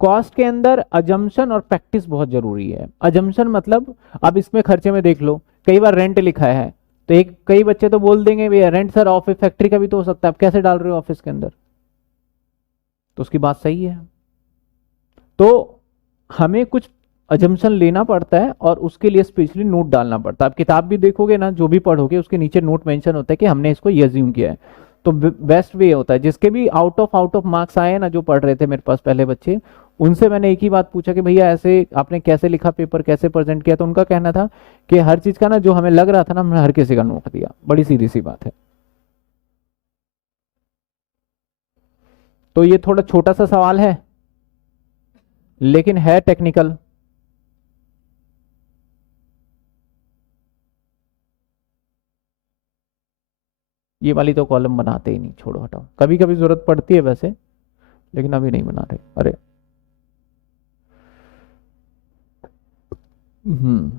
Cost के अंदर assumption और प्रैक्टिस बहुत जरूरी है। अजम्पशन मतलब अब इसमें खर्चे में देख लो, कई बार रेंट लिखा है तो एक कई बच्चे तो बोल देंगे भैया रेंट सर ऑफिस फैक्ट्री का भी तो हो सकता है, आप कैसे डाल रहे हो ऑफिस के अंदर, तो उसकी बात सही है। तो हमें कुछ अजम्पशन लेना पड़ता है और उसके लिए स्पेशली नोट डालना पड़ता है। आप किताब भी देखोगे ना, जो भी पढ़ोगे उसके नीचे नोट मेंशन होता है कि हमने इसको ये अज्यूम किया है। तो बेस्ट वे होता है, जिसके भी आउट ऑफ मार्क्स आए ना, जो पढ़ रहे थे मेरे पास पहले बच्चे, उनसे मैंने एक ही बात पूछा कि भैया ऐसे आपने कैसे लिखा पेपर, कैसे प्रेजेंट किया, तो उनका कहना था कि हर चीज का ना जो हमें लग रहा था ना, हमने हर किसी का नोट दिया। बड़ी सीधी सी बात है। तो ये थोड़ा छोटा सा सवाल है लेकिन है टेक्निकल। ये वाली तो कॉलम बनाते ही नहीं, छोड़ो हटाओ, कभी कभी जरूरत पड़ती है वैसे, लेकिन अभी नहीं बना रहे। अरे हम्म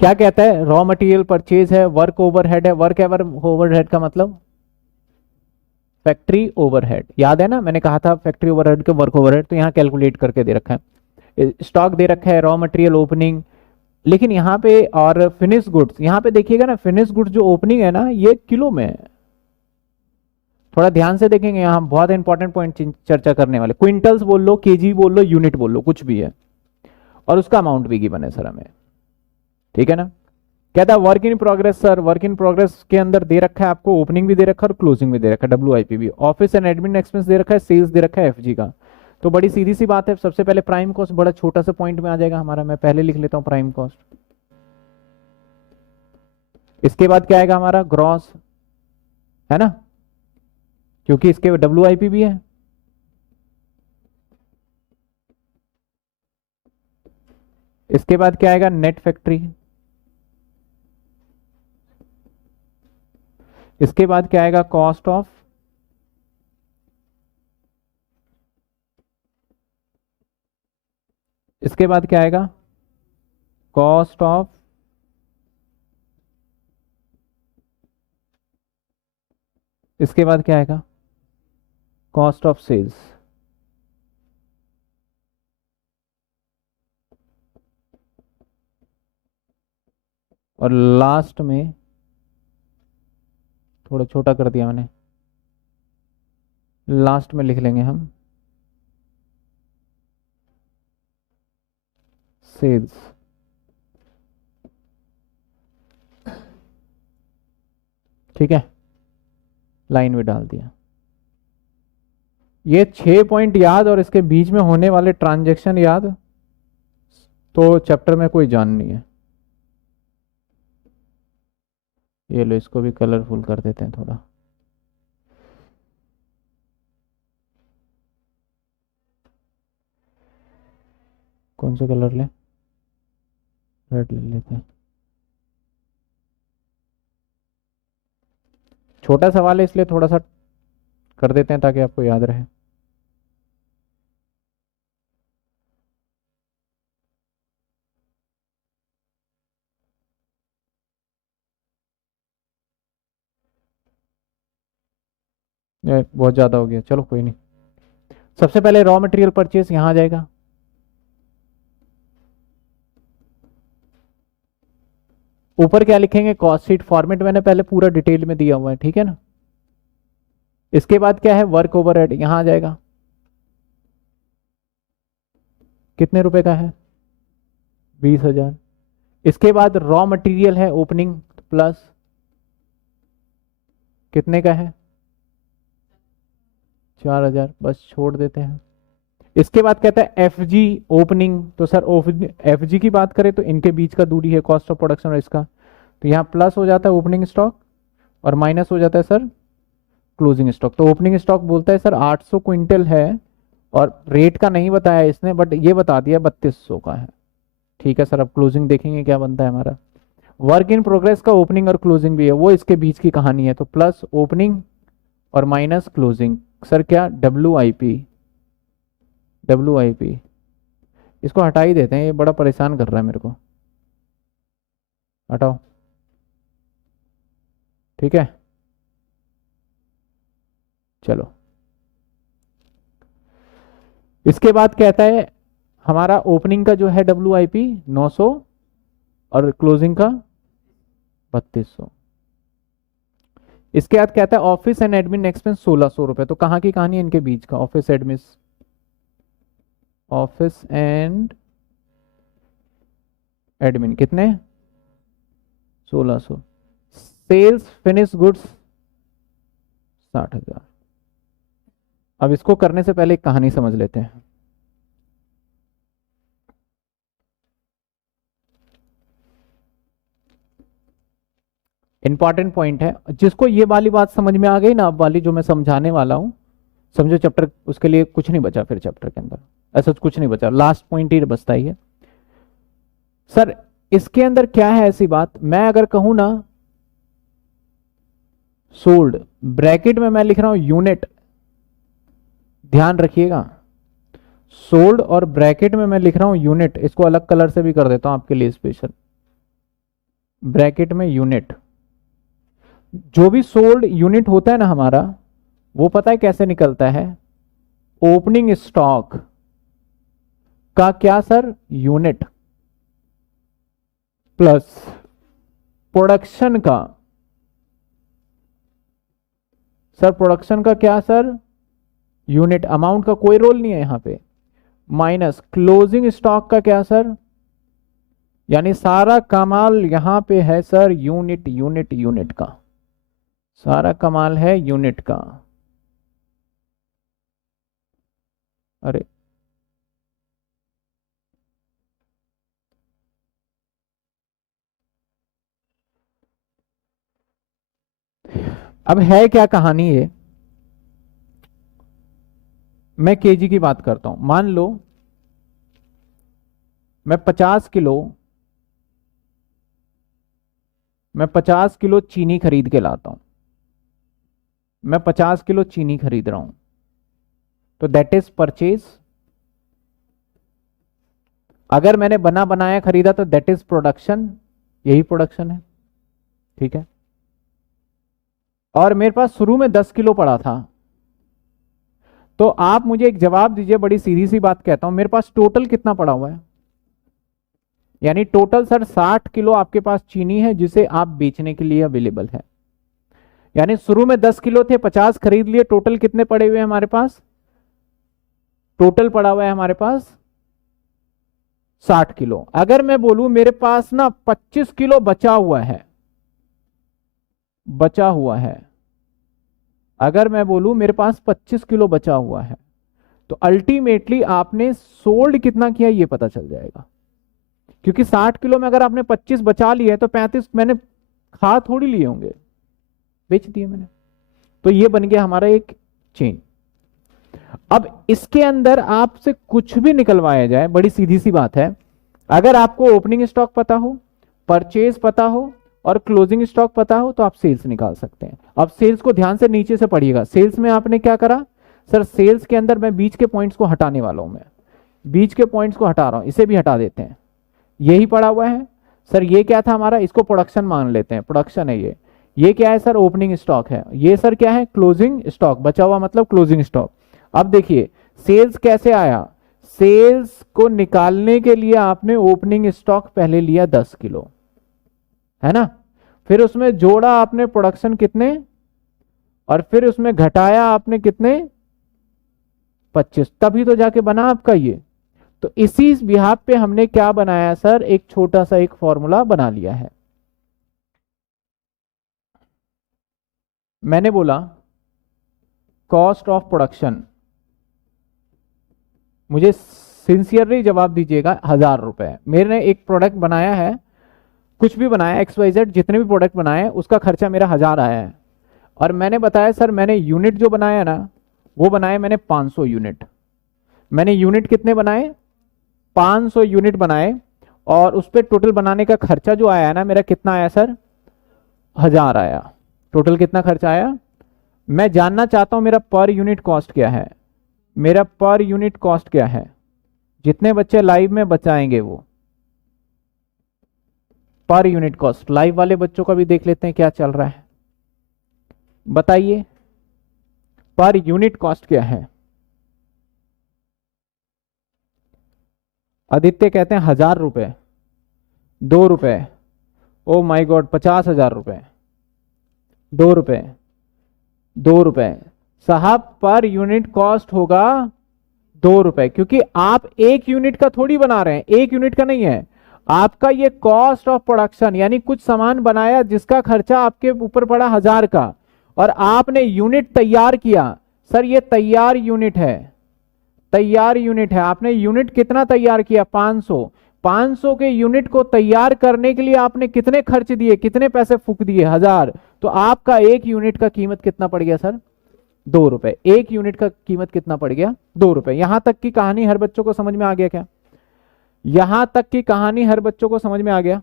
क्या कहता है, रॉ मटेरियल परचेज है, वर्क ओवरहेड है। वर्क एवर ओवरहेड का मतलब फैक्ट्री ओवरहेड, याद है ना, मैंने कहा था फैक्ट्री ओवरहेड के वर्क ओवरहेड, तो यहाँ कैलकुलेट करके दे रखा है। स्टॉक दे रखा है, रॉ मटेरियल ओपनिंग, लेकिन यहाँ पे और फिनिश गुड्स, यहाँ पे देखिएगा ना, फिनिश गुड्स जो ओपनिंग है ना, ये किलो में है। थोड़ा ध्यान से देखेंगे, यहाँ बहुत इंपॉर्टेंट पॉइंट चर्चा करने वाले। क्विंटल्स बोल लो, केजी बोल लो, यूनिट बोल लो, कुछ भी है, और उसका अमाउंट भी गिवन है सर हमें। ठीक है ना। कहता है work in progress sir, work in progress के अंदर दे रखा है आपको, ओपनिंग भी दे रखा है और क्लोजिंग भी दे रखा है, WIP भी, ऑफिस एंड एडमिन एक्सपेंस दे रखा है, सेल्स दे रखा है, FG का। तो बड़ी सीधी सी बात है, सबसे पहले प्राइम कॉस्ट बड़ा छोटा सा पॉइंट में आ जाएगा हमारा, मैं पहले लिख लेता हूं प्राइम कॉस्ट। इसके बाद क्या आएगा हमारा, ग्रॉस, है ना, क्योंकि इसके WIP भी है। इसके बाद क्या आएगा, नेट फैक्ट्री। इसके बाद क्या आएगा, कॉस्ट ऑफ, इसके बाद क्या आएगा, कॉस्ट ऑफ, इसके बाद क्या आएगा, कॉस्ट ऑफ सेल्स। और लास्ट में, थोड़ा छोटा कर दिया मैंने, लास्ट में लिख लेंगे हम सेल्स। ठीक है, लाइन में डाल दिया। ये 6 पॉइंट याद और इसके बीच में होने वाले ट्रांजैक्शन याद, तो चैप्टर में कोई जान नहीं है। ये लो, इसको भी कलरफुल कर देते हैं थोड़ा। कौन सा कलर ले, रेड ले लेते हैं। छोटा सवाल है इसलिए थोड़ा सा कर देते हैं ताकि आपको याद रहे। ये बहुत ज्यादा हो गया, चलो कोई नहीं। सबसे पहले रॉ मटेरियल परचेस यहां आ जाएगा। ऊपर क्या लिखेंगे, कॉस्ट शीट फॉर्मेट मैंने पहले पूरा डिटेल में दिया हुआ है, ठीक है ना। इसके बाद क्या है, वर्क ओवरहेड यहां आ जाएगा, कितने रुपए का है, 20,000। इसके बाद रॉ मटेरियल है ओपनिंग प्लस, कितने का है, 4,000, बस छोड़ देते हैं। इसके बाद कहता है FG ओपनिंग, तो सर FG की बात करें तो इनके बीच का दूरी है कॉस्ट ऑफ प्रोडक्शन और इसका, तो यहाँ प्लस हो जाता है ओपनिंग स्टॉक और माइनस हो जाता है सर क्लोजिंग स्टॉक। तो ओपनिंग स्टॉक बोलता है सर 800 क्विंटल है, और रेट का नहीं बताया इसने, बट ये बता दिया 3200 का है। ठीक है सर, अब क्लोजिंग देखेंगे क्या बनता है हमारा। वर्क इन प्रोग्रेस का ओपनिंग और क्लोजिंग भी है, वो इसके बीच की कहानी है, तो प्लस ओपनिंग और माइनस क्लोजिंग, सर क्या, WIP। इसको हटा ही देते हैं, ये बड़ा परेशान कर रहा है मेरे को, हटाओ। ठीक है, चलो। इसके बाद कहता है हमारा ओपनिंग का जो है WIP 900 और क्लोजिंग का 3200। इसके बाद कहता है ऑफिस एंड एडमिन एक्सपेंस 1600 रुपए। तो कहाँ की कहानी है इनके बीच का? ऑफिस एंड एडमिन कितने? 1600। Sales finish goods 60,000। अब इसको करने से पहले एक कहानी समझ लेते हैं। इंपॉर्टेंट पॉइंट है, जिसको ये वाली बात समझ में आ गई ना, अब वाली जो मैं समझाने वाला हूं, समझो चैप्टर, उसके लिए कुछ नहीं बचा फिर चैप्टर के अंदर, ऐसा कुछ नहीं बचा, लास्ट पॉइंट ही बचता ही है। सर इसके अंदर क्या है ऐसी बात? मैं अगर कहूं ना सोल्ड, ब्रैकेट में मैं लिख रहा हूं यूनिट, ध्यान रखिएगा, सोल्ड और ब्रैकेट में मैं लिख रहा हूं यूनिट। इसको अलग कलर से भी कर देता हूं आपके लिए स्पेशल, ब्रैकेट में यूनिट। जो भी सोल्ड यूनिट होता है ना हमारा, वो पता है कैसे निकलता है? ओपनिंग स्टॉक का क्या सर? यूनिट प्लस प्रोडक्शन का, सर प्रोडक्शन का क्या सर? यूनिट। अमाउंट का कोई रोल नहीं है यहां पे, माइनस क्लोजिंग स्टॉक का क्या सर? यानी सारा कमाल यहां पे है सर यूनिट यूनिट यूनिट का, सारा कमाल है यूनिट का। अरे अब है क्या कहानी ये? मैं केजी की बात करता हूं। मान लो मैं 50 किलो चीनी खरीद के लाता हूं, मैं 50 किलो चीनी खरीद रहा हूं, तो दैट इज परचेज। अगर मैंने बना बनाया खरीदा तो दैट इज प्रोडक्शन, यही प्रोडक्शन है, ठीक है। और मेरे पास शुरू में 10 किलो पड़ा था, तो आप मुझे एक जवाब दीजिए, बड़ी सीधी सी बात कहता हूं, मेरे पास टोटल कितना पड़ा हुआ है? यानी टोटल सर 60 किलो आपके पास चीनी है जिसे आप बेचने के लिए अवेलेबल है। यानी शुरू में 10 किलो थे, 50 खरीद लिए, टोटल कितने पड़े हुए हैं हमारे पास? टोटल पड़ा हुआ है हमारे पास 60 किलो। अगर मैं बोलूं मेरे पास ना 25 किलो बचा हुआ है, बचा हुआ है, अगर मैं बोलूं मेरे पास 25 किलो बचा हुआ है, तो अल्टीमेटली आपने सोल्ड कितना किया ये पता चल जाएगा। क्योंकि 60 किलो में अगर आपने 25 बचा लिए तो 35 मैंने खा थोड़ी लिए होंगे, बेच दिए मैंने। तो ये बन गया हमारा एक चेन। अब इसके अंदर आपसे कुछ भी निकलवाया जाए, बड़ी सीधी सी बात है, अगर आपको ओपनिंग स्टॉक पता हो, परचेज पता हो और क्लोजिंग स्टॉक पता हो तो आप सेल्स निकाल सकते हैं। अब सेल्स को ध्यान से नीचे से पढ़िएगा। सेल्स में आपने क्या करा सर? सेल्स के अंदर मैं बीच के पॉइंट्स को हटाने वाला हूं, मैं बीच के पॉइंट्स को हटा रहा हूं, इसे भी हटा देते हैं। यही पड़ा हुआ है सर, ये क्या था हमारा? इसको प्रोडक्शन मान लेते हैं, प्रोडक्शन है ये क्या है सर? ओपनिंग स्टॉक है। ये सर क्या है? क्लोजिंग स्टॉक, बचा हुआ मतलब क्लोजिंग स्टॉक। अब देखिए सेल्स कैसे आया? सेल्स को निकालने के लिए आपने ओपनिंग स्टॉक पहले लिया 10 किलो, है ना, फिर उसमें जोड़ा आपने प्रोडक्शन कितने, और फिर उसमें घटाया आपने कितने? 25, तभी तो जाके बना आपका ये। तो इसी बिहाफ पे हमने क्या बनाया सर? एक छोटा सा एक फॉर्मूला बना लिया है। मैंने बोला कॉस्ट ऑफ प्रोडक्शन, मुझे सिंसियरली जवाब दीजिएगा, 1000 रुपए। मेरे एक प्रोडक्ट बनाया है, कुछ भी बनाया, XYZ जितने भी प्रोडक्ट बनाए उसका खर्चा मेरा 1000 आया है। और मैंने बताया सर मैंने यूनिट जो बनाया ना, वो बनाए मैंने 500 यूनिट। मैंने यूनिट कितने बनाए? 500 यूनिट बनाए, और उस पर टोटल बनाने का खर्चा जो आया ना मेरा, कितना आया सर? 1000 आया। टोटल कितना खर्चा आया? मैं जानना चाहता हूं मेरा पर यूनिट कॉस्ट क्या है, मेरा पर यूनिट कॉस्ट क्या है? जितने बच्चे लाइव में बचाएंगे वो पर यूनिट कॉस्ट, लाइव वाले बच्चों का भी देख लेते हैं क्या चल रहा है। बताइए पर यूनिट कॉस्ट क्या है। आदित्य कहते हैं 1000 रुपए, 2 रुपए, ओ माई गॉड 50,000 रुपए, 2 रुपए, 2 रुपए। साहब पर यूनिट कॉस्ट होगा 2 रुपए, क्योंकि आप एक यूनिट का थोड़ी बना रहे हैं, एक यूनिट का नहीं है आपका, ये कॉस्ट ऑफ प्रोडक्शन, यानी कुछ सामान बनाया जिसका खर्चा आपके ऊपर पड़ा 1000 का, और आपने यूनिट तैयार किया। सर ये तैयार यूनिट है, तैयार यूनिट है। आपने यूनिट कितना तैयार किया? 500। 500 के यूनिट को तैयार करने के लिए आपने कितने खर्च दिए, कितने पैसे फूक दिए? 1000। तो आपका एक यूनिट का कीमत कितना पड़ गया सर? 2 रुपए। एक यूनिट का कीमत कितना पड़ गया? 2 रुपए। यहां तक की कहानी हर बच्चों को समझ में आ गया क्या? यहां तक की कहानी हर बच्चों को समझ में आ गया?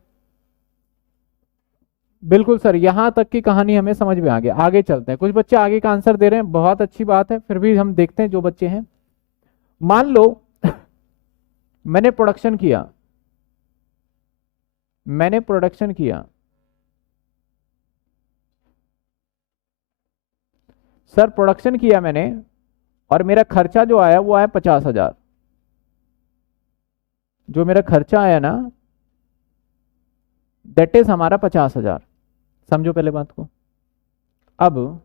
बिल्कुल सर, यहां तक की कहानी हमें समझ में आ गया। आगे चलते हैं, कुछ बच्चे आगे का आंसर दे रहे हैं, बहुत अच्छी बात है, फिर भी हम देखते हैं जो बच्चे हैं। मान लो मैंने प्रोडक्शन किया, मैंने प्रोडक्शन किया सर, प्रोडक्शन किया मैंने, और मेरा खर्चा जो आया वो आया 50,000। जो मेरा खर्चा आया ना, दैट इज हमारा 50,000। समझो पहले बात को। अब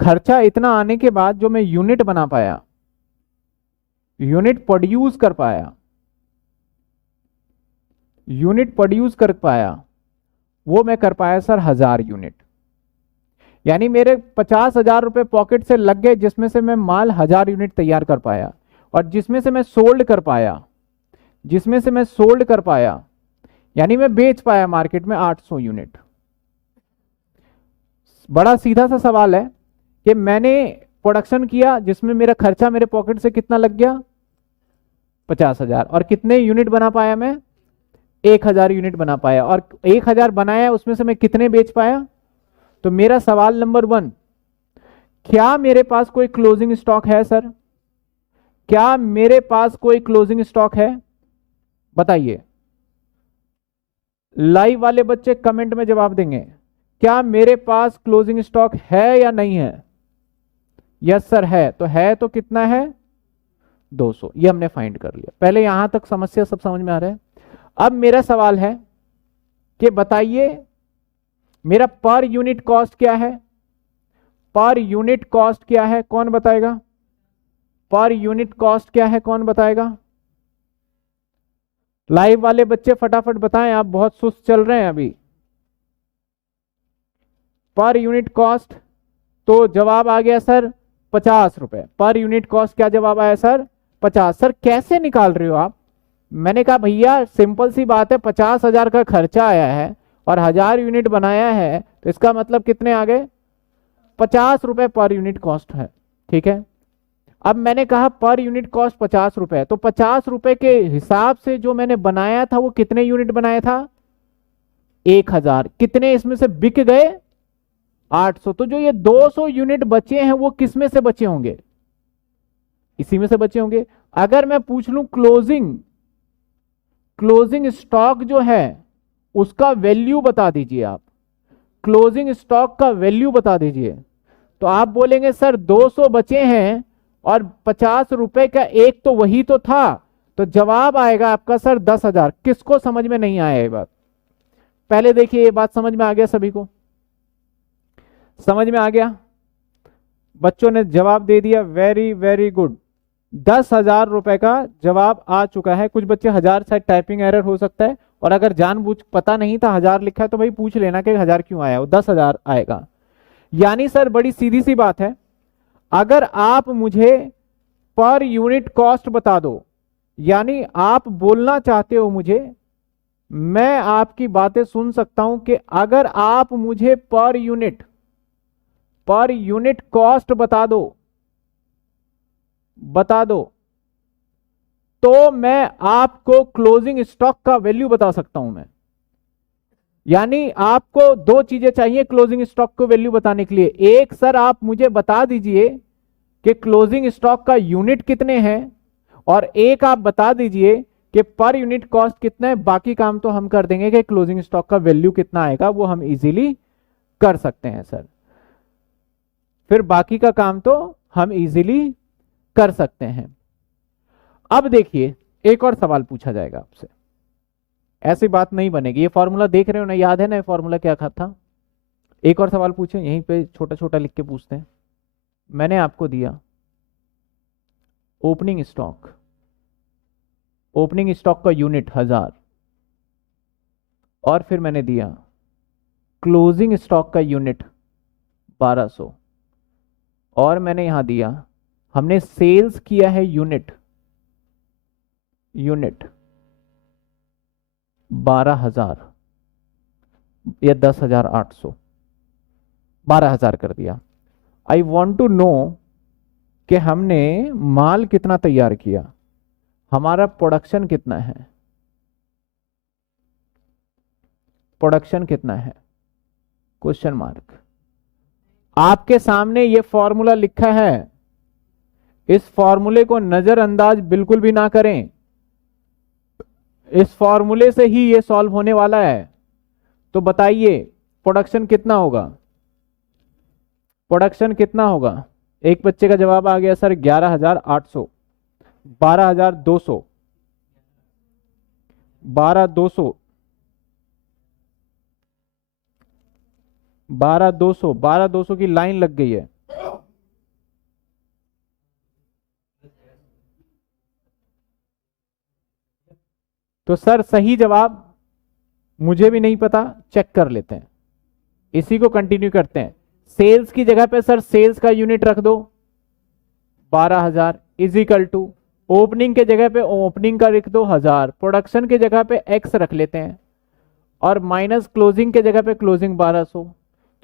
खर्चा इतना आने के बाद जो मैं यूनिट बना पाया, यूनिट प्रोड्यूस कर पाया, यूनिट प्रोड्यूस कर पाया, वो मैं कर पाया सर 1000 यूनिट। यानी मेरे 50,000 रुपए पॉकेट से लग गए, जिसमें से मैं माल 1000 यूनिट तैयार कर पाया, और जिसमें से मैं सोल्ड कर पाया, जिसमें से मैं सोल्ड कर पाया, यानी मैं बेच पाया मार्केट में 800 यूनिट। बड़ा सीधा सा सवाल है कि मैंने प्रोडक्शन किया जिसमें मेरा खर्चा मेरे पॉकेट से कितना लग गया? 50,000। और कितने यूनिट बना पाया मैं? 1000 यूनिट बना पाया। और 1000 बनाया, उसमें से मैं कितने बेच पाया? तो मेरा सवाल नंबर 1, क्या मेरे पास कोई क्लोजिंग स्टॉक है सर? क्या मेरे पास कोई क्लोजिंग स्टॉक है? बताइए, लाइव वाले बच्चे कमेंट में जवाब देंगे, क्या मेरे पास क्लोजिंग स्टॉक है या नहीं है? यस सर है। तो है तो कितना है? 200। ये हमने फाइंड कर लिया। पहले यहां तक समस्या सब समझ में आ रहा है। अब मेरा सवाल है कि बताइए मेरा पर यूनिट कॉस्ट क्या है? पर यूनिट कॉस्ट क्या है, कौन बताएगा? पर यूनिट कॉस्ट क्या है, कौन बताएगा? लाइव वाले बच्चे फटाफट बताएं, आप बहुत सुस्त चल रहे हैं अभी। पर यूनिट कॉस्ट, तो जवाब आ गया सर 50 रुपए। पर यूनिट कॉस्ट क्या जवाब आया सर? 50। सर कैसे निकाल रहे हो आप? मैंने कहा भैया सिंपल सी बात है, 50,000 का खर्चा आया है और 1000 यूनिट बनाया है, तो इसका मतलब कितने आ गए? 50 रुपए पर यूनिट कॉस्ट है। ठीक है, अब मैंने कहा पर यूनिट कॉस्ट 50 रुपए, तो 50 रुपए के हिसाब से जो मैंने बनाया था वो कितने यूनिट बनाया था? 1000। कितने इसमें से बिक गए? 800। तो जो ये 200 यूनिट बचे हैं वो किस में से बचे होंगे? इसी में से बचे होंगे। अगर मैं पूछ लूं क्लोजिंग, क्लोजिंग स्टॉक जो है उसका वैल्यू बता दीजिए आप, क्लोजिंग स्टॉक का वैल्यू बता दीजिए, तो आप बोलेंगे सर 200 बचे हैं और 50 रुपए का एक तो वही तो था, तो जवाब आएगा आपका सर 10,000। किसको समझ में नहीं आया ये बात? पहले देखिए, ये बात समझ में आ गया? सभी को समझ में आ गया? बच्चों ने जवाब दे दिया, वेरी वेरी गुड। 10,000 रुपए का जवाब आ चुका है। कुछ बच्चे 1000 शायद टाइपिंग एरर हो सकता है, और अगर जानबूझ पता नहीं था 1000 लिखा है तो भाई पूछ लेना कि 1000 क्यों आया, वो 10,000 आएगा। यानी सर बड़ी सीधी सी बात है, अगर आप मुझे पर यूनिट कॉस्ट बता दो, यानी आप बोलना चाहते हो मुझे, मैं आपकी बातें सुन सकता हूं कि अगर आप मुझे पर यूनिट कॉस्ट बता दो, बता दो, तो मैं आपको क्लोजिंग स्टॉक का वैल्यू बता सकता हूं मैं। यानी आपको दो चीजें चाहिए क्लोजिंग स्टॉक को वैल्यू बताने के लिए। एक, सर आप मुझे बता दीजिए कि क्लोजिंग स्टॉक का यूनिट कितने हैं, और एक आप बता दीजिए कि पर यूनिट कॉस्ट कितना है। बाकी काम तो हम कर देंगे कि क्लोजिंग स्टॉक का वैल्यू कितना आएगा वो हम इजीली कर सकते हैं सर। फिर बाकी का काम तो हम इजीली कर सकते हैं। अब देखिए एक और सवाल पूछा जाएगा आपसे, ऐसी बात नहीं बनेगी। ये फॉर्मूला देख रहे हो ना, याद है ना ये फॉर्मूला क्या था? एक और सवाल पूछे, यहीं पे छोटा छोटा लिख के पूछते हैं। मैंने आपको दिया ओपनिंग स्टॉक, ओपनिंग स्टॉक का यूनिट 1000, और फिर मैंने दिया क्लोजिंग स्टॉक का यूनिट 1200, और मैंने यहां दिया हमने सेल्स किया है यूनिट 12,000 या 10,800, 12,000 कर दिया। आई वॉन्ट टू नो कि हमने माल कितना तैयार किया, हमारा प्रोडक्शन कितना है, प्रोडक्शन कितना है, क्वेश्चन मार्क। आपके सामने ये फॉर्मूला लिखा है, इस फॉर्मूले को नजरअंदाज बिल्कुल भी ना करें। इस फॉर्मूले से ही ये सॉल्व होने वाला है। तो बताइए प्रोडक्शन कितना होगा, प्रोडक्शन कितना होगा? एक बच्चे का जवाब आ गया सर 11,800, 12,200, 12,200, 12,200, 12,200 की लाइन लग गई है। तो सर सही जवाब मुझे भी नहीं पता, चेक कर लेते हैं, इसी को कंटिन्यू करते हैं। सेल्स की जगह पे सर सेल्स का यूनिट रख दो 12,000 इजिकल टू, ओपनिंग के जगह पे ओपनिंग का लिख दो 1000, प्रोडक्शन के जगह पे एक्स रख लेते हैं, और माइनस क्लोजिंग के जगह पे क्लोजिंग 1200।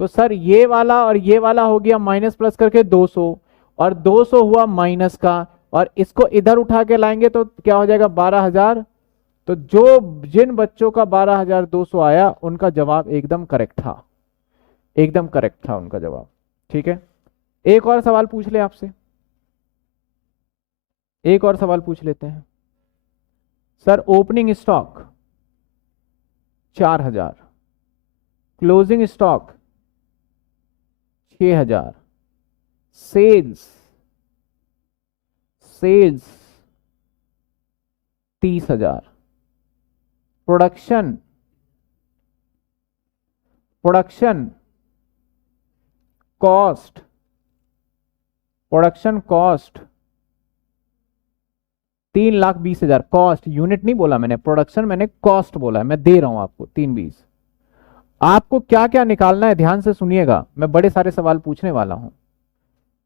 तो सर ये वाला और ये वाला हो गया माइनस प्लस करके 200, और 200 हुआ माइनस का, और इसको इधर उठा के लाएंगे तो क्या हो जाएगा 12,000। तो जो जिन बच्चों का 12,200 आया उनका जवाब एकदम करेक्ट था, एकदम करेक्ट था उनका जवाब। ठीक है, एक और सवाल पूछ ले आपसे, एक और सवाल पूछ लेते हैं। Sir opening stock 4,000, closing stock 6,000, sales 30,000, production cost, production cost 3,20,000, cost unit नहीं बोला मैंने, प्रोडक्शन मैंने कॉस्ट बोला है, मैं दे रहा हूं आपको 3,20,000। आपको क्या क्या निकालना है ध्यान से सुनिएगा, मैं बड़े सारे सवाल पूछने वाला हूं।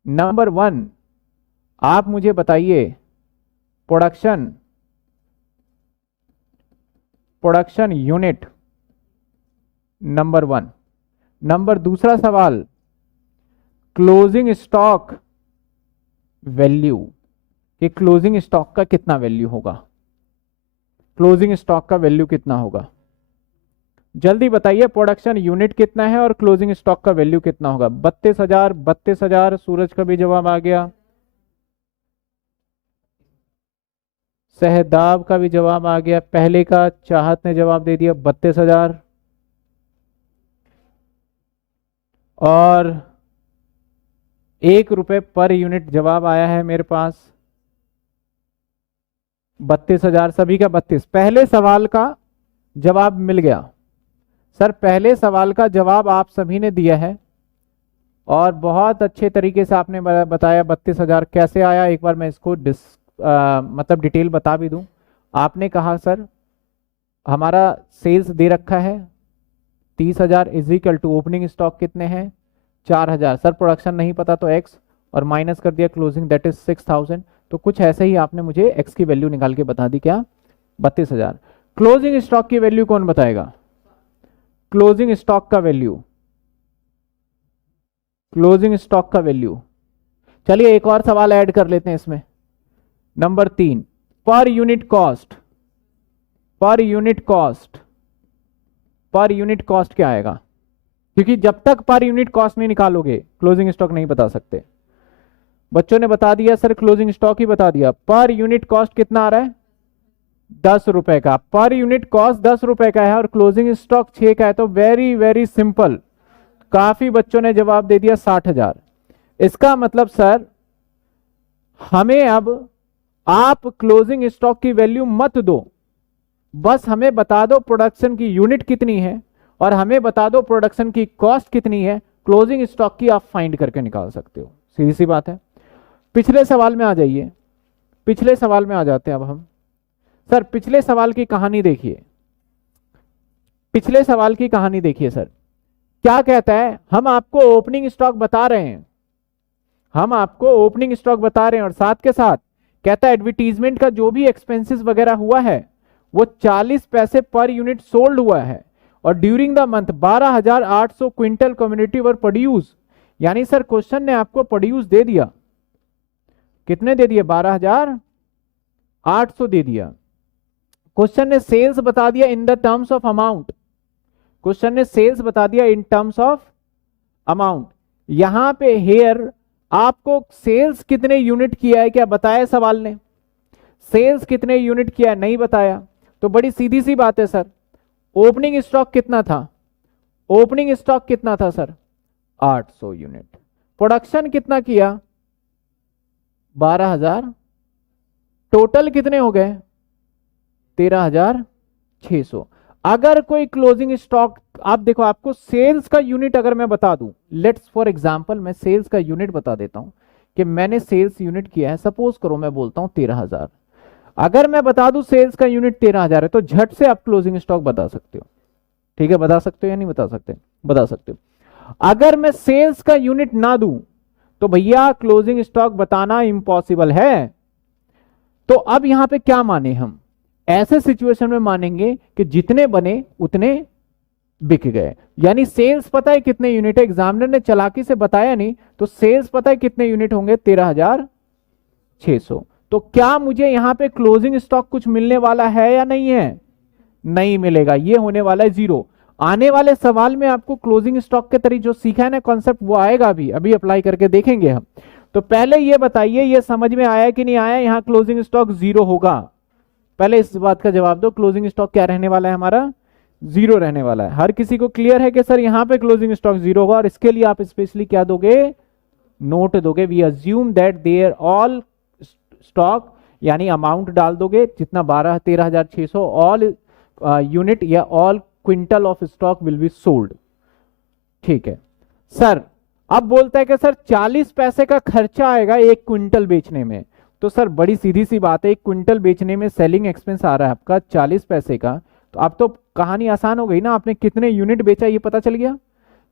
नंबर 1, आप मुझे बताइए प्रोडक्शन यूनिट नंबर 1। नंबर दूसरा सवाल क्लोजिंग स्टॉक वैल्यू, कि क्लोजिंग स्टॉक का कितना वैल्यू होगा, क्लोजिंग स्टॉक का वैल्यू कितना होगा? जल्दी बताइए प्रोडक्शन यूनिट कितना है और क्लोजिंग स्टॉक का वैल्यू कितना होगा? 32,000, 32,000, सूरज का भी जवाब आ गया, सहदाब का भी जवाब आ गया, पहले का चाहत ने जवाब दे दिया 32,000, और 1 रुपए पर यूनिट जवाब आया है मेरे पास 32,000, सभी का 32। पहले सवाल का जवाब मिल गया सर, पहले सवाल का जवाब आप सभी ने दिया है, और बहुत अच्छे तरीके से आपने बताया 32,000 कैसे आया। एक बार मैं इसको मतलब डिटेल बता भी दूं। आपने कहा सर हमारा सेल्स दे रखा है 30,000 इजिकल टू ओपनिंग स्टॉक कितने हैं 4,000, सर प्रोडक्शन नहीं पता तो एक्स, और माइनस कर दिया क्लोजिंग दैट इज 6,000। तो कुछ ऐसे ही आपने मुझे एक्स की वैल्यू निकाल के बता दी, क्या 32,000। क्लोजिंग स्टॉक की वैल्यू कौन बताएगा? क्लोजिंग स्टॉक का वैल्यू, क्लोजिंग स्टॉक का वैल्यू। चलिए एक और सवाल ऐड कर लेते हैं इसमें। Number 3, per unit cost, per unit cost, per unit cost क्या आएगा? क्योंकि जब तक पर यूनिट कॉस्ट नहीं निकालोगे क्लोजिंग स्टॉक नहीं बता सकते। बच्चों ने बता दिया सर, क्लोजिंग स्टॉक ही बता दिया। पर यूनिट कॉस्ट कितना आ रहा है 10 रुपए का, पर यूनिट कॉस्ट 10 रुपए का है और क्लोजिंग स्टॉक 6 का है, तो वेरी वेरी सिंपल, काफी बच्चों ने जवाब दे दिया 60,000। इसका मतलब सर हमें अब आप क्लोजिंग स्टॉक की वैल्यू मत दो, बस हमें बता दो प्रोडक्शन की यूनिट कितनी है और हमें बता दो प्रोडक्शन की कॉस्ट कितनी है, क्लोजिंग स्टॉक की आप फाइंड करके निकाल सकते हो। सीधी सी बात है। पिछले सवाल में आ जाइए, पिछले सवाल में आ जाते हैं अब हम। सर पिछले सवाल की कहानी देखिए, पिछले सवाल की कहानी देखिए सर। क्या कहता है, हम आपको ओपनिंग स्टॉक बता रहे हैं, हम आपको ओपनिंग स्टॉक बता रहे हैं और साथ के साथ कहता है एडवर्टीजमेंट का जो भी एक्सपेंसेस वगैरह हुआ है वो 40 पैसे पर यूनिट सोल्ड हुआ है और during the month 12,800 quintal community were produce. यानी सर क्वेश्चन ने आपको प्रोड्यूस दे दिया, कितने दे दिए, 12,800 दे दिया। क्वेश्चन ने सेल्स बता दिया in the terms of amount, question ने सेल्स बता दिया इन टर्म्स ऑफ अमाउंट। यहां पे हेयर आपको सेल्स कितने यूनिट किया है क्या बताया सवाल ने, सेल्स कितने यूनिट किया है नहीं बताया। तो बड़ी सीधी सी बात है सर, ओपनिंग स्टॉक कितना था, ओपनिंग स्टॉक कितना था सर 800 यूनिट, प्रोडक्शन कितना किया 12,000, टोटल कितने हो गए 13,600। अगर कोई क्लोजिंग स्टॉक, आप देखो आपको सेल्स का यूनिट अगर मैं बता दूं, लेट्स फॉर एग्जांपल मैं सेल्स का यूनिट बता देता हूं कि मैंने सेल्स यूनिट किया है, सपोज करो मैं बोलता हूं 13,000। अगर मैं बता दूं सेल्स का यूनिट 13,000 है तो झट से आप क्लोजिंग स्टॉक बता सकते हो। ठीक है, बता सकते हो या नहीं बता सकते, बता सकते हो। अगर मैं सेल्स का यूनिट ना दूं तो भैया क्लोजिंग स्टॉक बताना इम्पॉसिबल है। तो अब यहां पे क्या माने हम, ऐसे सिचुएशन में मानेंगे कि जितने बने उतने बिक गए। यानी सेल्स पता है कितने यूनिट है, एग्जामिनर ने चालाकी से बताया नहीं, तो सेल्स पता है कितने यूनिट होंगे 13,600। तो क्या मुझे यहां पे क्लोजिंग स्टॉक कुछ मिलने वाला है या नहीं है, नहीं मिलेगा, ये होने वाला है जीरो। आने वाले सवाल में आपको क्लोजिंग स्टॉक के तरीके जो सीखा है ना कॉन्सेप्ट वो आएगा भी, अभी अप्लाई करके देखेंगे हम। तो पहले ये बताइए ये समझ में आया कि नहीं आया, यहां क्लोजिंग स्टॉक जीरो होगा, पहले इस बात का जवाब दो, क्लोजिंग स्टॉक क्या रहने वाला है हमारा, जीरो रहने वाला है। हर किसी को क्लियर है कि सर यहां पे क्लोजिंग स्टॉक जीरो होगा, और इसके लिए आप स्पेशली क्या दोगे, नोट दोगे, we assume that there all stock, यानी अमाउंट डाल दोगे जितना 13,600, ऑल यूनिट या all quintal of stock will be sold. ठीक है सर, अब बोलता है कि सर 40 पैसे का खर्चा आएगा एक क्विंटल बेचने में। तो सर बड़ी सीधी सी बात है, एक क्विंटल बेचने में सेलिंग एक्सपेंस आ रहा है आपका 40 पैसे का, तो अब तो कहानी आसान हो गई ना, आपने कितने यूनिट बेचा ये पता चल गया,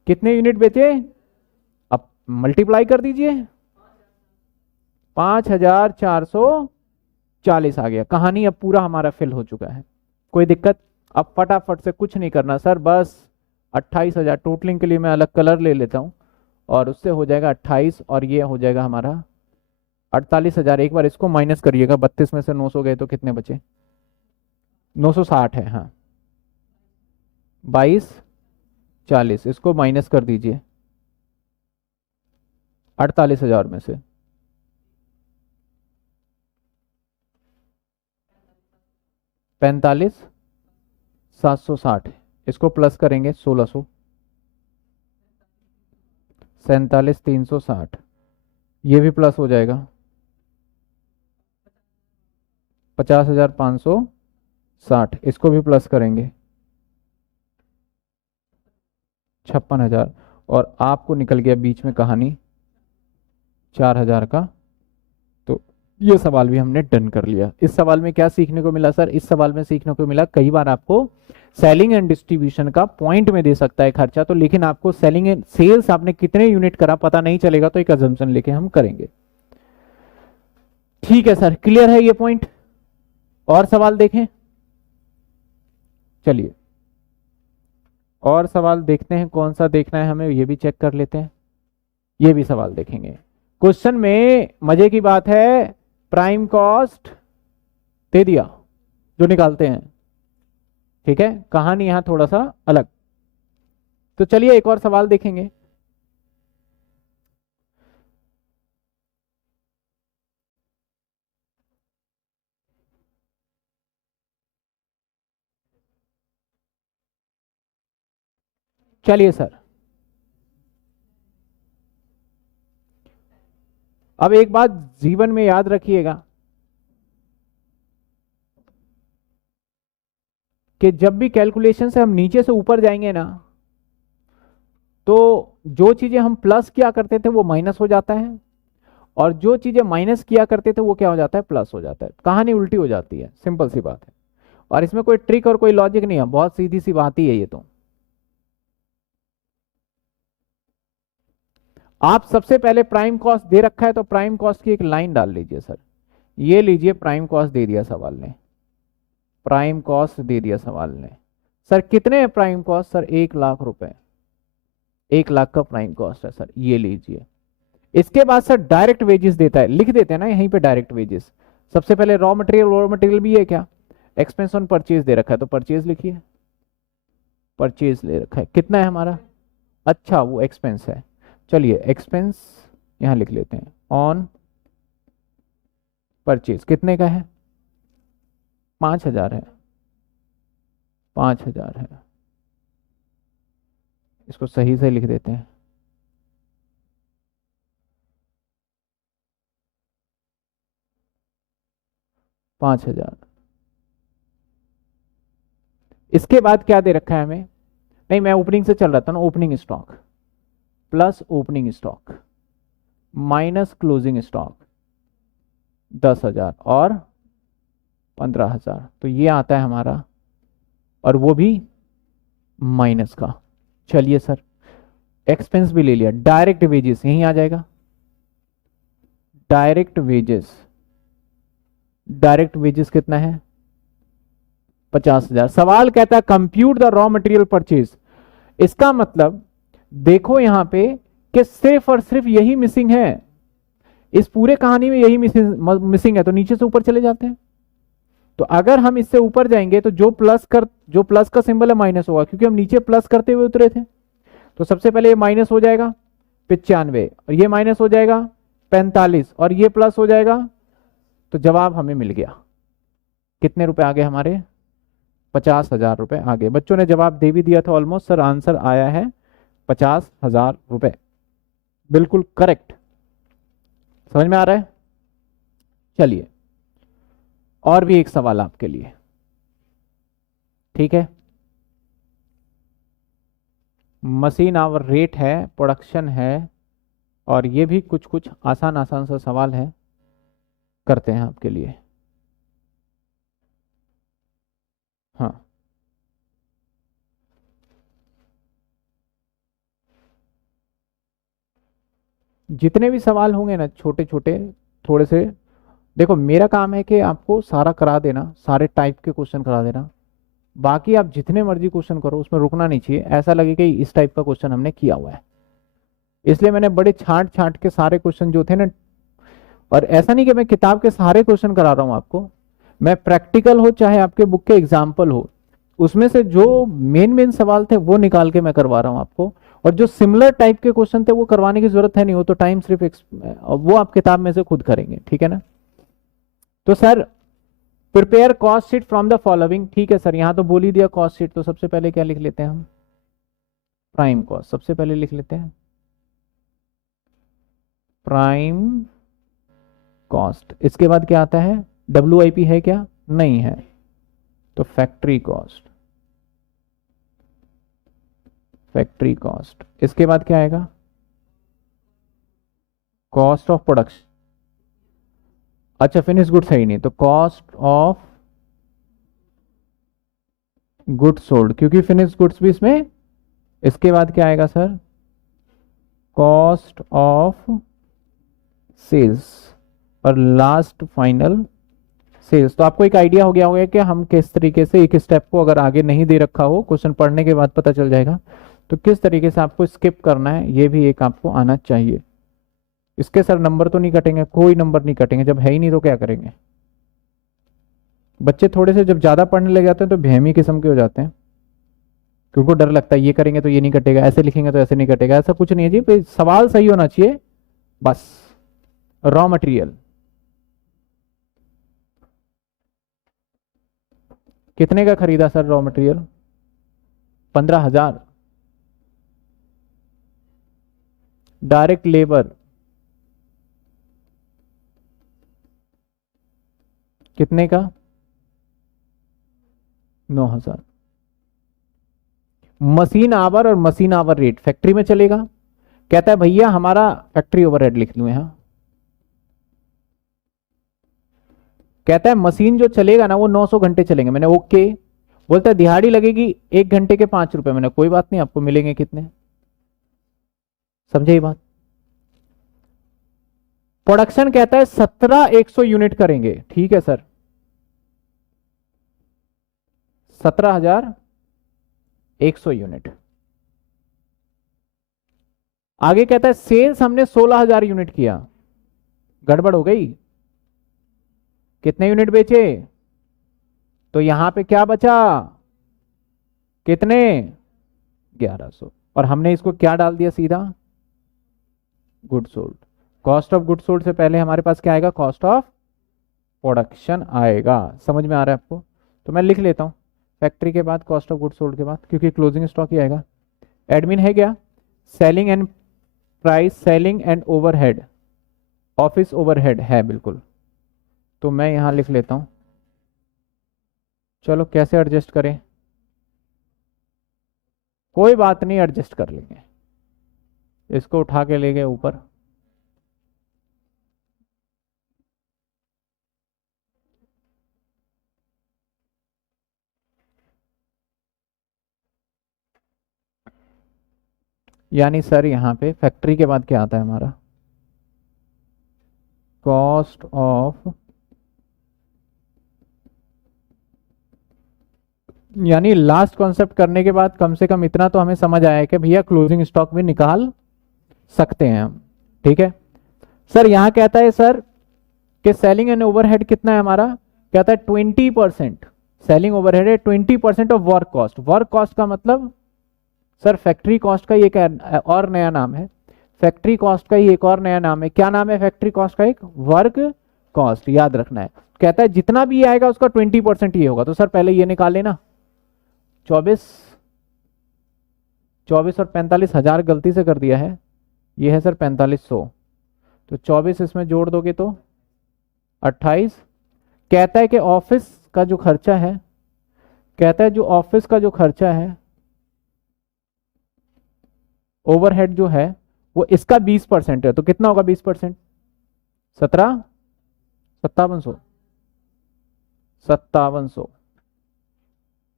कितने यूनिट बेचे, अब मल्टीप्लाई कर दीजिए, 5,440 आ गया, कहानी अब पूरा हमारा फिल हो चुका है। कोई दिक्कत, अब फटाफट से कुछ नहीं करना सर, बस 28,000 टोटलिंग के लिए मैं अलग कलर ले लेता हूं, और उससे हो जाएगा 28 और ये हो जाएगा हमारा 48,000। एक बार इसको माइनस करिएगा, 32 में से 900 गए तो कितने बचे, 960 है, हाँ 22,40, इसको माइनस कर दीजिए 48,000 में से, 45,760, इसको प्लस करेंगे 1,600, 47,360, ये भी प्लस हो जाएगा 50,560, इसको भी प्लस करेंगे 56,000, और आपको निकल गया बीच में कहानी 4,000 का। तो ये सवाल भी हमने डन कर लिया। इस सवाल में क्या सीखने को मिला सर, इस सवाल में सीखने को मिला कई बार आपको सेलिंग एंड डिस्ट्रीब्यूशन का पॉइंट में दे सकता है खर्चा, तो लेकिन आपको सेलिंग एंड सेल्स आपने कितने यूनिट करा पता नहीं चलेगा, तो एक अजम्पशन लेके हम करेंगे। ठीक है सर, क्लियर है ये पॉइंट, और सवाल देखें, चलिए और सवाल देखते हैं, कौन सा देखना है हमें ये भी चेक कर लेते हैं, ये भी सवाल देखेंगे। क्वेश्चन में मजे की बात है प्राइम कॉस्ट दे दिया जो निकालते हैं, ठीक है, कहानी यहां थोड़ा सा अलग। तो चलिए एक और सवाल देखेंगे। चलिए सर, अब एक बात जीवन में याद रखिएगा कि जब भी कैलकुलेशन से हम नीचे से ऊपर जाएंगे ना, तो जो चीजें हम प्लस किया करते थे वो माइनस हो जाता है, और जो चीजें माइनस किया करते थे वो क्या हो जाता है, प्लस हो जाता है। कहानी उल्टी हो जाती है, सिंपल सी बात है। और इसमें कोई ट्रिक और कोई लॉजिक नहीं है, बहुत सीधी सी बात ही है ये तो। आप सबसे पहले प्राइम कॉस्ट दे रखा है तो प्राइम कॉस्ट की एक लाइन डाल लीजिए सर। ये लीजिए, प्राइम कॉस्ट दे दिया सवाल ने, प्राइम कॉस्ट दे दिया सवाल ने। सर कितने है प्राइम कॉस्ट? सर 1 लाख रुपए, 1 लाख का प्राइम कॉस्ट है सर, ये लीजिए। इसके बाद सर डायरेक्ट वेजेस देता है, लिख देते हैं ना यहीं पे डायरेक्ट वेजेस। सबसे पहले रॉ मटेरियल, रॉ मटेरियल भी है क्या, एक्सपेंस ऑन परचेज दे रखा है तो परचेज लिखिए, परचेज ले रखा है, कितना है हमारा, अच्छा वो एक्सपेंस है, चलिए एक्सपेंस यहां लिख लेते हैं, ऑन परचेज कितने का है, 5,000 है, 5,000 है, इसको सही से लिख देते हैं। पांच हजार। इसके बाद क्या दे रखा है हमें, नहीं मैं ओपनिंग से चल रहा था ना, opening stock plus opening stock minus closing stock 10,000 और 15,000, तो ये आता है हमारा, और वो भी माइनस का। चलिए सर एक्सपेंस भी ले लिया, डायरेक्ट वेजेस यहीं आ जाएगा, डायरेक्ट वेजेस, डायरेक्ट वेजेस कितना है, 50,000। सवाल कहता है compute the raw material purchase, इसका मतलब देखो यहां पे कि सिर्फ और सिर्फ यही मिसिंग है, इस पूरे कहानी में यही मिसिंग है, तो नीचे से ऊपर चले जाते हैं। तो अगर हम इससे ऊपर जाएंगे तो जो प्लस का सिंबल है माइनस होगा, क्योंकि हम नीचे प्लस करते हुए उतरे थे। तो सबसे पहले ये माइनस हो जाएगा 95, और ये माइनस हो जाएगा 45, और ये प्लस हो जाएगा, तो जवाब हमें मिल गया। कितने रुपए आ गए हमारे, 50,000 रुपए आ गए। बच्चों ने जवाब दे भी दिया था ऑलमोस्ट, सर आंसर आया है 50,000 रुपए, बिल्कुल करेक्ट। समझ में आ रहा है? चलिए और भी एक सवाल आपके लिए, ठीक है। मशीन आवर रेट है, प्रोडक्शन है, और ये भी कुछ कुछ आसान आसान सा सवाल है, करते हैं आपके लिए। हाँ जितने भी सवाल होंगे ना छोटे छोटे, थोड़े से, देखो मेरा काम है कि आपको सारा करा देना, सारे टाइप के क्वेश्चन करा देना। बाकी आप जितने मर्जी क्वेश्चन करो, उसमें रुकना नहीं चाहिए, ऐसा लगे कि इस टाइप का क्वेश्चन हमने किया हुआ है। इसलिए मैंने बड़े छांट छांट के सारे क्वेश्चन जो थे ना, और ऐसा नहीं कि मैं किताब के सारे क्वेश्चन करा रहा हूं आपको, मैं प्रैक्टिकल हो चाहे आपके बुक के एग्जाम्पल हो, उसमें से जो मेन मेन सवाल थे वो निकाल के मैं करवा रहा हूं आपको। और जो सिमिलर टाइप के क्वेश्चन थे वो करवाने की जरूरत है नहीं, वो तो टाइम सिर्फ वो आप किताब में से खुद करेंगे, ठीक है ना। तो sir prepare cost sheet from the following, ठीक है सर, यहां तो बोल ही दिया कॉस्ट शीट, तो सबसे पहले क्या लिख लेते हैं हम, प्राइम कॉस्ट सबसे पहले लिख लेते हैं, प्राइम कॉस्ट। इसके बाद क्या आता है, WIP है क्या, नहीं है, तो फैक्ट्री कॉस्ट, फैक्ट्री कॉस्ट। इसके बाद क्या आएगा, कॉस्ट ऑफ प्रोडक्शन, अच्छा फिनिश गुड्स है ही नहीं, तो कॉस्ट ऑफ गुड्स सोल्ड, क्योंकि फिनिश गुड्स भी इसमें। इसके बाद क्या आएगा सर, कॉस्ट ऑफ सेल्स, और लास्ट फाइनल सेल्स। तो आपको एक आइडिया हो गया होगा कि हम किस तरीके से एक स्टेप को, अगर आगे नहीं दे रखा हो, क्वेश्चन पढ़ने के बाद पता चल जाएगा, तो किस तरीके से आपको स्किप करना है, ये भी एक आपको आना चाहिए। इसके सर नंबर तो नहीं कटेंगे, कोई नंबर नहीं कटेंगे, जब है ही नहीं तो क्या करेंगे। बच्चे थोड़े से जब ज्यादा पढ़ने लग जाते हैं तो भेमी किस्म के हो जाते हैं, क्योंकि उनको डर लगता है ये करेंगे तो ये नहीं कटेगा, ऐसे लिखेंगे तो ऐसे नहीं कटेगा। ऐसा कुछ नहीं है जी, सवाल सही होना चाहिए बस। रॉ मटेरियल कितने का खरीदा sir, raw material 15,000। Direct labour कितने का? 9,000। मशीन आवर और मशीन आवर रेट फैक्ट्री में चलेगा। कहता है भैया हमारा फैक्ट्री ओवरहेड लिख लूं यहां। कहता है मशीन जो चलेगा ना वो 900 घंटे चलेंगे। मैंने ओके। बोलता है दिहाड़ी लगेगी 1 घंटे के 5 रुपए। मैंने कोई बात नहीं, आपको मिलेंगे कितने? समझे ये बात? प्रोडक्शन कहता है 17,100 यूनिट करेंगे। ठीक है सर, 17,100 यूनिट। आगे कहता है सेल्स हमने 16,000 यूनिट किया। गड़बड़ हो गई। कितने यूनिट बेचे? तो यहां पे क्या बचा? कितने? 1100। और हमने इसको क्या डाल दिया सीधा? Good sold. Cost of good sold से पहले हमारे पास क्या आएगा? कॉस्ट ऑफ प्रोडक्शन आएगा। समझ में आ रहा है आपको? तो मैं लिख लेता हूं फैक्ट्री के बाद कॉस्ट ऑफ गुड सोल्ड के बाद, क्योंकि क्लोजिंग स्टॉक ही आएगा। एडमिन है क्या? Selling and price, selling and overhead, office overhead है बिल्कुल। तो मैं यहां लिख लेता हूं। चलो कैसे एडजस्ट करें? कोई बात नहीं, एडजस्ट कर लेंगे। इसको उठा के ले गए ऊपर। यानी सर यहां पे फैक्ट्री के बाद क्या आता है हमारा? कॉस्ट ऑफ, यानी लास्ट कॉन्सेप्ट करने के बाद कम से कम इतना तो हमें समझ आया है कि भैया क्लोजिंग स्टॉक भी निकाल सकते हैं हम। ठीक है सर। यहां कहता है सर कि सेलिंग एंड ओवरहेड कितना है हमारा? कहता है 20%। सेलिंग ओवरहेड है 20% of work cost. Work cost का मतलब सर फैक्ट्री कॉस्ट का ही एक और नया नाम है। फैक्ट्री कॉस्ट का ही एक और नया नाम है। क्या नाम है फैक्ट्री कॉस्ट का? एक वर्क कॉस्ट, याद रखना है। कहता है जितना भी आएगा उसका 20% ये होगा। तो सर पहले ये निकाल लेना। 24 24 और 45,000 गलती से कर दिया है। ये है सर 4500। तो 24 इसमें जोड़ दोगे तो 28। कहता है कि ऑफिस का जो खर्चा है, कहता है जो ऑफिस का जो खर्चा है, ओवरहेड जो है वो इसका 20% है। तो कितना होगा 20%? 57,500।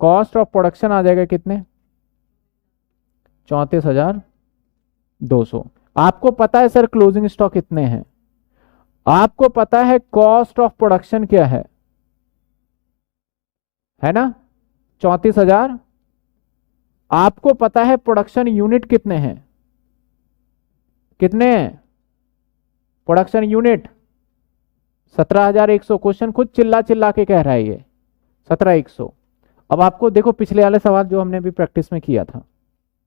कॉस्ट ऑफ प्रोडक्शन आ जाएगा कितने? 34,200। आपको पता है सर क्लोजिंग स्टॉक कितने हैं? आपको पता है कॉस्ट ऑफ प्रोडक्शन क्या है ना? 34,000। आपको पता है प्रोडक्शन यूनिट कितने हैं? कितने हैं प्रोडक्शन यूनिट? 17,100। क्वेश्चन खुद चिल्ला चिल्ला के कह रहा है ये 17,100। अब आपको देखो पिछले वाले सवाल जो हमने भी प्रैक्टिस में किया था,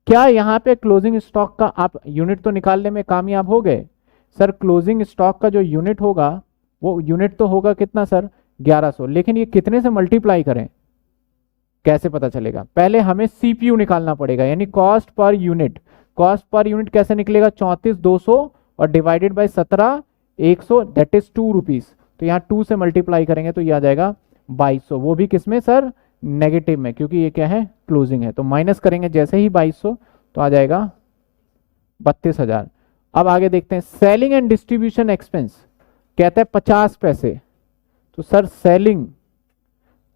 क्या यहाँ पे क्लोजिंग स्टॉक का आप यूनिट तो निकालने में कामयाब हो गए? सर क्लोजिंग स्टॉक का जो यूनिट होगा वो यूनिट तो होगा कितना सर? 1100। लेकिन ये कितने से मल्टीप्लाई करें, कैसे पता चलेगा? पहले हमें सीपीयू निकालना पड़ेगा, यानी cost per unit. Cost per unit कैसे निकलेगा? 34,200 और divided by 17,100, that is 2 rupees. तो यहाँ 2 से मल्टीप्लाई करेंगे तो ये आ जाएगा 2200। वो भी किसमें सर? नेगेटिव में, क्योंकि ये क्या है? क्लोजिंग है। तो माइनस करेंगे जैसे ही 2200 तो आ जाएगा 32,000। अब आगे देखते हैं सेलिंग एंड डिस्ट्रीब्यूशन एक्सपेंस। कहता है 50 पैसे। तो सर सेलिंग,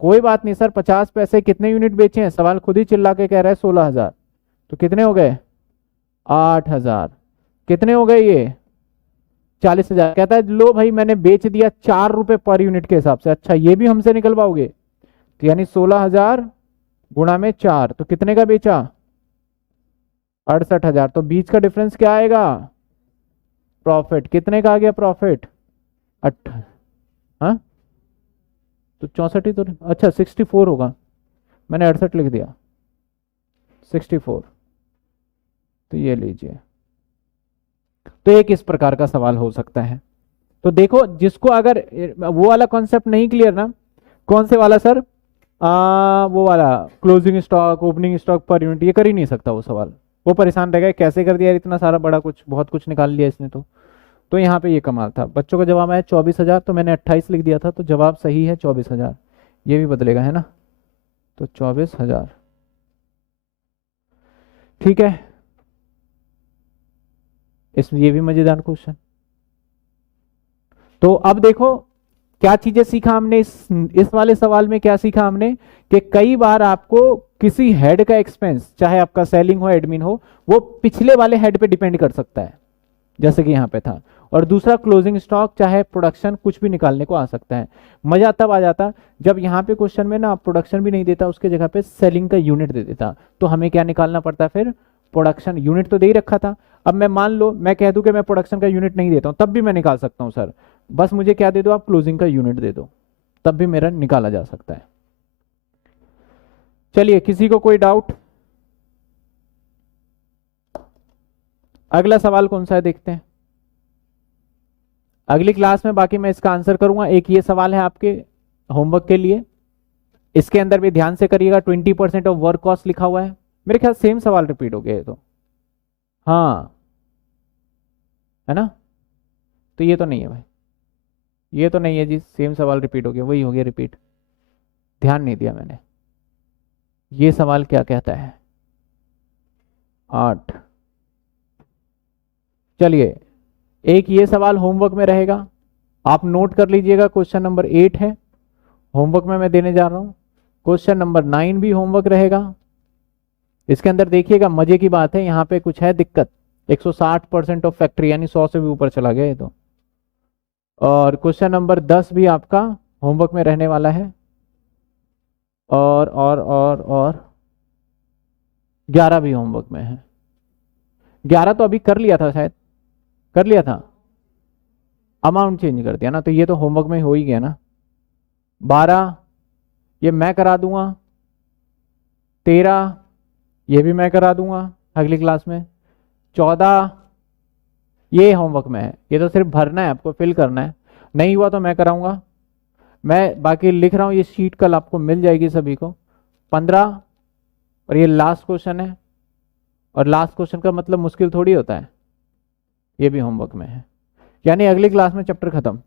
कोई बात नहीं सर, 50 पैसे कितने यूनिट बेचे हैं? सवाल खुद ही चिल्ला के कह रहा है 16,000। तो कितने हो गए? 8,000। कितने हो गए ये? 40,000। कहता है लो भाई मैंने बेच दिया 4 रुपए पर यूनिट के हिसाब से। अच्छा ये भी हमसे निकलवाओगे? तो यानी 16,000 गुणा में 4, तो कितने का बेचा? 68,000। तो बीच का डिफरेंस क्या आएगा? प्रॉफिट। कितने का आ गया प्रॉफिट? 8। हाँ तो 64 ही तो, अच्छा 64 होगा, मैंने 68 लिख दिया, 64। तो ये लीजिए। तो एक इस प्रकार का सवाल हो सकता है। तो देखो जिसको अगर वो वाला कॉन्सेप्ट नहीं क्लियर ना, कौन से वाला सर? वो वाला closing stock, opening stock per unit, ये कर ही नहीं सकता वो सवाल। वो परेशान रहेगा कैसे कर दिया यार, इतना सारा बड़ा कुछ, बहुत कुछ निकाल लिया इसने तो। तो यहाँ पे ये कमाल था। बच्चों का जवाब आया 24,000, तो मैंने 28 लिख दिया था, तो जवाब सही है 24,000। ये भी बदलेगा है ना, तो 24,000। ठीक है, इसमें ये भी मजेदार क्वेश्चन। तो अब देखो क्या चीजें सीखा हमने इस वाले सवाल में, क्या सीखा हमने कि कई बार आपको किसी हेड का एक्सपेंस, चाहे आपका सेलिंग हो एडमिन हो, वो पिछले वाले हेड पे डिपेंड कर सकता है, जैसे कि यहाँ पे था। और दूसरा क्लोजिंग स्टॉक चाहे प्रोडक्शन, कुछ भी निकालने को आ सकता है। मजा तब आ जाता जब यहाँ पे क्वेश्चन में ना प्रोडक्शन भी नहीं देता, उसके जगह पे सेलिंग का यूनिट दे देता, तो हमें क्या निकालना पड़ता, फिर प्रोडक्शन यूनिट तो दे ही रखा था। अब मैं मान लो मैं कह दूं कि मैं प्रोडक्शन का यूनिट नहीं देता हूं, तब भी मैं निकाल सकता हूं सर, बस मुझे क्या दे दो आप, क्लोजिंग का यूनिट दे दो, तब भी मेरा निकाला जा सकता है। चलिए, किसी को कोई डाउट? अगला सवाल कौन सा है देखते हैं। अगली क्लास में बाकी मैं इसका आंसर करूंगा। एक ये सवाल है आपके होमवर्क के लिए, इसके अंदर भी ध्यान से करिएगा। 20% ऑफ वर्क कॉस्ट लिखा हुआ है, मेरे ख्याल सेम सवाल रिपीट हो गया है, तो हाँ है ना, तो ये तो नहीं है भाई, ये तो नहीं है जी, सेम सवाल रिपीट हो गया, वही हो गया रिपीट, ध्यान नहीं दिया मैंने। ये सवाल क्या कहता है, 8। चलिए, एक ये सवाल होमवर्क में रहेगा, आप नोट कर लीजिएगा। क्वेश्चन नंबर 8 है, होमवर्क में मैं देने जा रहा हूं। क्वेश्चन नंबर 9 भी होमवर्क रहेगा। इसके अंदर देखिएगा, मजे की बात है, यहाँ पे कुछ है दिक्कत, 160% ऑफ फैक्ट्री, यानी 100 से भी ऊपर चला गया ये तो। और क्वेश्चन नंबर 10 भी आपका होमवर्क में रहने वाला है। और 11 भी होमवर्क में है। 11 तो अभी कर लिया था, शायद कर लिया था, अमाउंट चेंज कर दिया ना, तो ये तो होमवर्क में हो ही गया ना। 12 ये मैं करा दूंगा, 13 ये भी मैं करा दूंगा अगली क्लास में, 14 ये होमवर्क में है, ये तो सिर्फ भरना है, आपको फिल करना है, नहीं हुआ तो मैं कराऊंगा। मैं बाकी लिख रहा हूँ, ये शीट कल आपको मिल जाएगी सभी को। 15 और ये लास्ट क्वेश्चन है, और लास्ट क्वेश्चन का मतलब मुश्किल थोड़ी होता है, ये भी होमवर्क में है। यानी अगली क्लास में चैप्टर खत्म,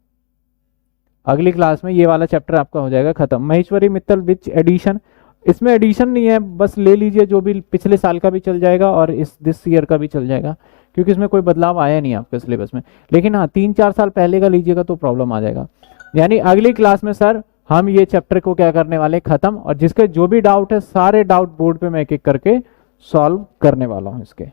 अगली क्लास में ये वाला चैप्टर आपका हो जाएगा खत्म। महेश्वरी मित्तल विच एडिशन, इसमें एडिशन नहीं है, बस ले लीजिए, जो भी पिछले साल का भी चल जाएगा और इस दिस ईयर का भी चल जाएगा, क्योंकि इसमें कोई बदलाव आया नहीं आपके सिलेबस में। लेकिन हाँ, 3-4 साल पहले का लीजिएगा तो प्रॉब्लम आ जाएगा। यानी अगली क्लास में सर हम ये चैप्टर को क्या करने वाले, खत्म, और जिसके जो भी डाउट है सारे डाउट बोर्ड पे मैं एक एक करके सॉल्व करने वाला हूँ इसके।